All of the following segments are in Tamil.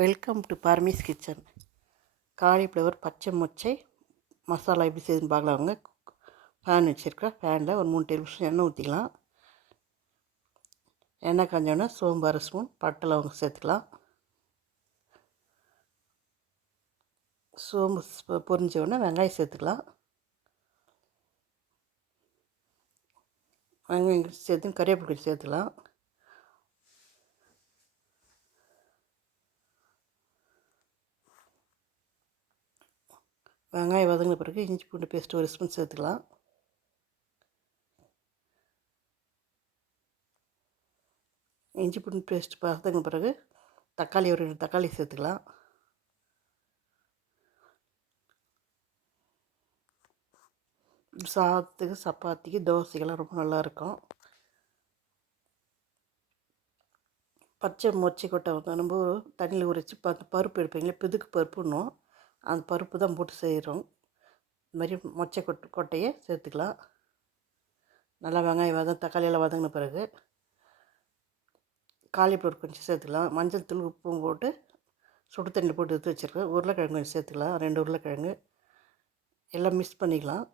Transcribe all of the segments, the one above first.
வெல்கம் டு பர்மிஸ் கிச்சன் காலிஃப்ளவர் பச்சை மொச்சை மசாலா எப்படி செய்துன்னு பார்க்கலாம் அவங்க ஃபேன் வச்சுருக்கேன் ஃபேனில் ஒரு மூணு டேபிள் ஸ்பூன் எண்ணெய் ஊற்றிக்கலாம் எண்ணெய் காஞ்சோடனே சோம்பு அரை ஸ்பூன் பட்டை லவங்க சேர்த்துக்கலாம். சோம்பு பொரிஞ்ச உடனே வெங்காயம் சேர்த்துக்கலாம். வெங்காயம் சேர்த்து கறிவேப்பிலை சேர்த்துக்கலாம். வெங்காயம் வதங்கின பிறகு இஞ்சி பூண்டு பேஸ்ட்டு ஒரு ஸ்பூன் சேர்த்துக்கலாம். இஞ்சி பூண்டு பேஸ்ட் வதங்கின பிறகு தக்காளி ஒரு ரெண்டு தக்காளி சேர்த்துக்கலாம். சாதத்துக்கு சப்பாத்திக்கு தோசைக்கெல்லாம் ரொம்ப நல்லாயிருக்கும். பச்சை மொச்சை கொட்டை வந்து நம்ம தண்ணியில் உரைச்சி பத்து பருப்பு எடுப்பீங்களே பிதுக்கு பருப்புன்னும் அந்த பருப்பு தான் போட்டு செய்கிறோம் இது மாதிரி மொச்சை கொட் கொட்டையை சேர்த்துக்கலாம். நல்லா வெங்காயம் வதம் தக்காளியெல்லாம் வதங்கின பிறகு காலிஃப்ளவர் கொஞ்சம் சேர்த்துக்கலாம். மஞ்சள் தூள் உப்பும் போட்டு சுடு தண்ணி போட்டு எடுத்து வச்சுருக்கேன். உருளைக்கிழங்கு கொஞ்சம் சேர்த்துக்கலாம். ரெண்டு உருளைக்கிழங்கு எல்லாம் மிக்ஸ் பண்ணிக்கலாம்.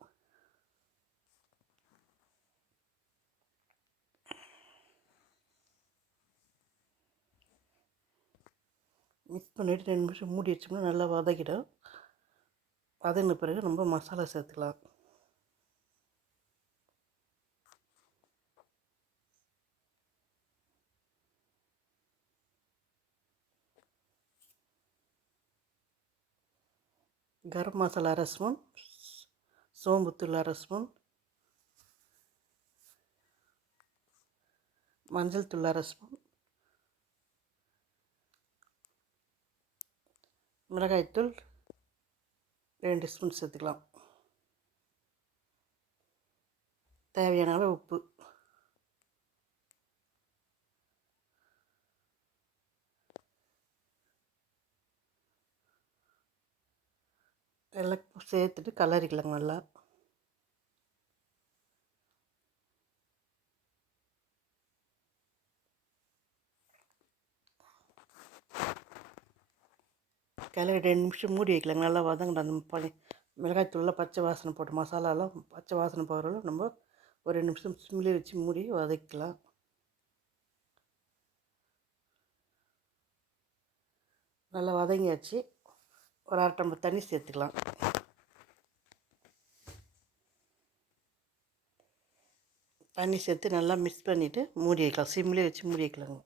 மிக்ஸ் பண்ணிவிட்டு ரெண்டு நிமிஷம் மூடி வச்சோம்னா நல்லா வதக்கிடும். வதங்கின பிறகு நம்ம மசாலா சேர்த்துக்கலாம். கரம் மசாலா அரை ஸ்பூன் சோம்புத்தூள் அரை ஸ்பூன் மஞ்சள் தூள் அரை ஸ்பூன் மிளகாய்த்தூள் ரெண்டு ஸ்பூன் சேர்த்துக்கலாம். தேவையான அளவு உப்பு. எல்லாம் சேர்த்துட்டு கலரிக்கலாங்க நல்லா. கிளறி ரெண்டு நிமிஷம் மூடி வைக்கலாங்க நல்லா வதங்கிட்டு அந்த பழைய மிளகாய்த்தூளில் பச்சை வாசனை போட்டு மசாலாலாம் பச்சை வாசனை போகிறவங்களும் நம்ம ஒரு ரெண்டு நிமிஷம் சிம்மிலே வச்சு மூடி வதக்கலாம். நல்லா வதங்கியாச்சு. ஒரு அரை டம்ளர் தண்ணி சேர்த்துக்கலாம். தண்ணி சேர்த்து நல்லா மிக்ஸ் பண்ணிவிட்டு மூடி வைக்கலாம். சிம்லேயே வச்சு மூடி வைக்கலாங்க.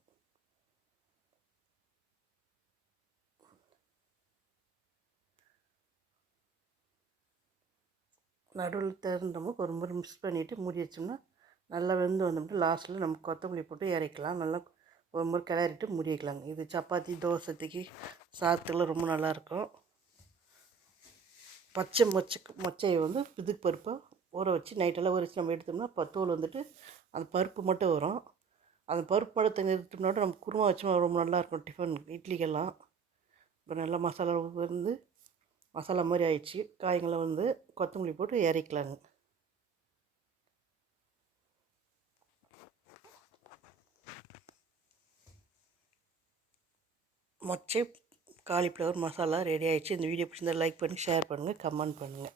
நடுவில் திறந்தமும் ஒரு முறை மிக்ஸ் பண்ணிவிட்டு மூடி வச்சோம்னா நல்லா வெந்து வந்தோம்னா லாஸ்ட்டில் நம்ம கொத்தமல்லி போட்டு இறக்கலாம் நல்லா ஒரு முறை கிளறிட்டு மூடி வைக்கலாங்க. இது சப்பாத்தி தோசைக்கு சாத்துக்கெல்லாம் ரொம்ப நல்லாயிருக்கும் பச்சை மொச்சை மொச்சையை வந்து பிதுக்கு பருப்பை ஊற வச்சு நைட்டெல்லாம் ஊற வச்சு நம்ம எடுத்தோம்னா இப்போ தோல் வந்துட்டு அந்த பருப்பு மட்டும் வரும். அந்த பருப்பு பழத்தை எடுத்தோம்னா நம்ம குருமா வச்சோம்னா ரொம்ப நல்லாயிருக்கும் டிஃபன் இட்லிக்கெல்லாம். இப்போ நல்லா மசாலா வந்து மசாலா மாதிரி ஆயிடுச்சு. காய்களை வந்து கொத்தமல்லி போட்டு இறக்கலாங்க. மொச்சை காலிஃப்ளவர் மசாலா ரெடி ஆகிடுச்சு இந்த வீடியோ பிடிச்சிருந்தால் லைக் பண்ணி ஷேர் பண்ணுங்கள் கமெண்ட் பண்ணுங்கள்